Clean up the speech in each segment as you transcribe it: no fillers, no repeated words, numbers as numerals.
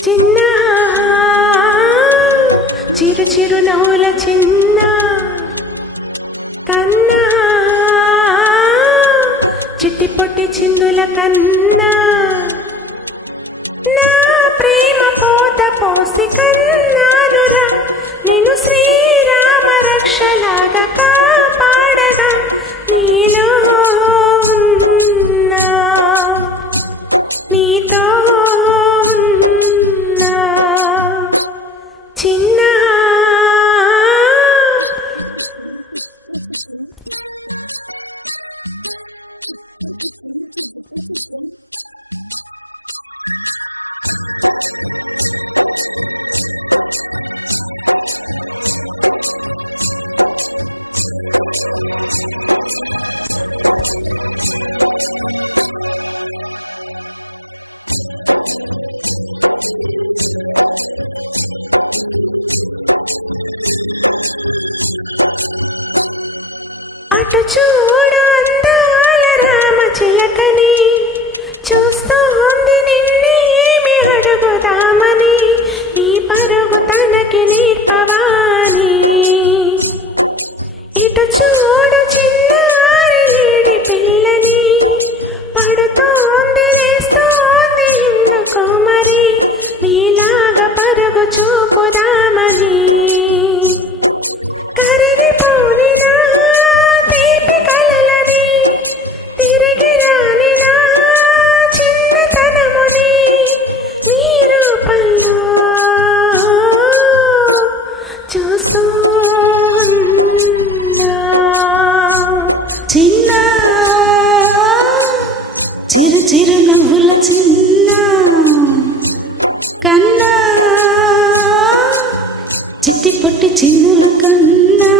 చిన్న చిరు చిరు నవ్వుల చిన్న కన్నా చిట్టి పొట్టి చిందుల కన్నా నా ప్రేమ పోత పోసి కన్నానురా నేను శ్రీరామ రక్షలాగా కాపాడగా నీలో ఉన్నా నీతో ఉన్నా చిన్న అటు చూడు అందాల రామ చిలకని చూస్తూ ఉంది నిన్ను ఏమి అడుగుదామని నీ పరుగు తనకి నేర్పవాని ఇటు చూడు చిన్నారి లేడి పిల్లని పడుతోంది లేస్తోంది ఎందుకో మరి నీలాగా పరుగు చూపుదామని కరిగిపోని చిన్న చిరు చిరు నవ్వుల చిన్న కన్నా చిట్టి పొట్టి చిందులు కన్నా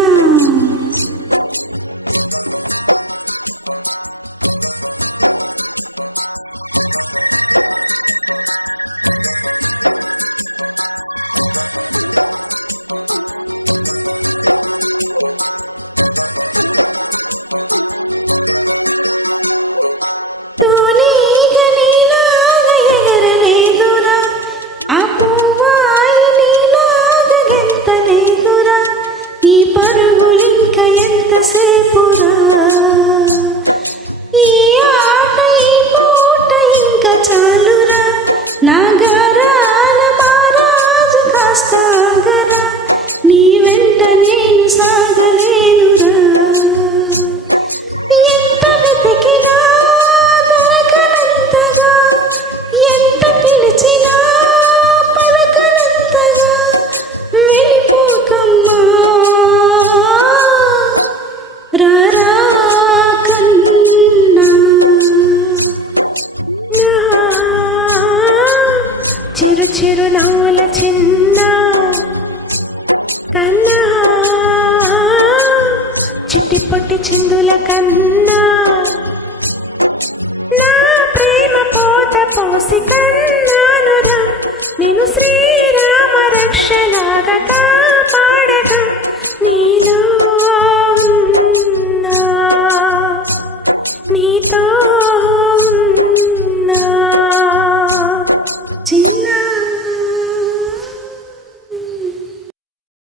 సేపురా ఈ ఆట ఈ పూట ఇంకా చాలురా నాగరాల మహారాజు కాస్త ఆగరా నీ వెంట నేను సాగలేనురా ఎంత వెతికినా దొరకనంతగా ఎంత పిలిచినా పలకనంతగా వెళ్ళిపోకమ్మా రారా కన్నా చిరు చిరు నవ్వుల చిన్న కన్నా చిట్టి పొట్టి చిందుల కన్నా నా ప్రేమ పోత పోసి కన్నానురా నేను శ్రీరామ రక్షలాగా